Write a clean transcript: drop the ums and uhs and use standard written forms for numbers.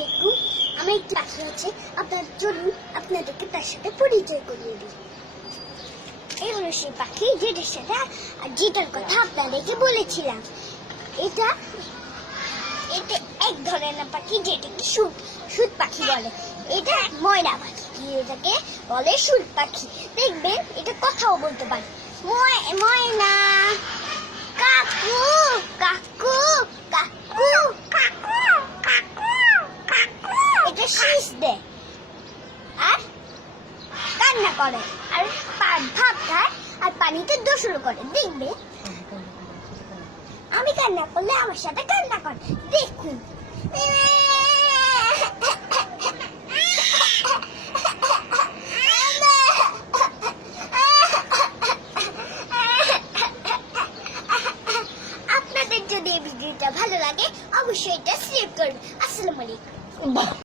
আলাইকুম। আমার একটি পাখি আছে, আপনার জন্য আপনাদেরকে তার সাথে পরিচয় করিয়ে দিই। এই হলো সেই পাখি যেটার সাথে যেটার কথা আপনাদেরকে বলেছিলাম। এটা এটা এক ধরনের পাখি যেটাকে সুট পাখি বলে। এটা ময়না পাখি, এটাকে বলে সুট পাখি। দেখবেন এটা কথাও বলতে পারে, ময়না কাকু কাকু কাকু কাকু কাকু কাকু। এটা শীষ দেয় আর কান্না করে আর ভাত খায় আর পানিতে গোসল করে। দেখবে আমি কান্না করলে আমার সাথে কান্না করে। দেখুন আপনাদের যদি এই ভিডিওটা ভালো লাগে অবশ্যই এটা শেয়ার করবেন। আসসালামু আলাইকুম।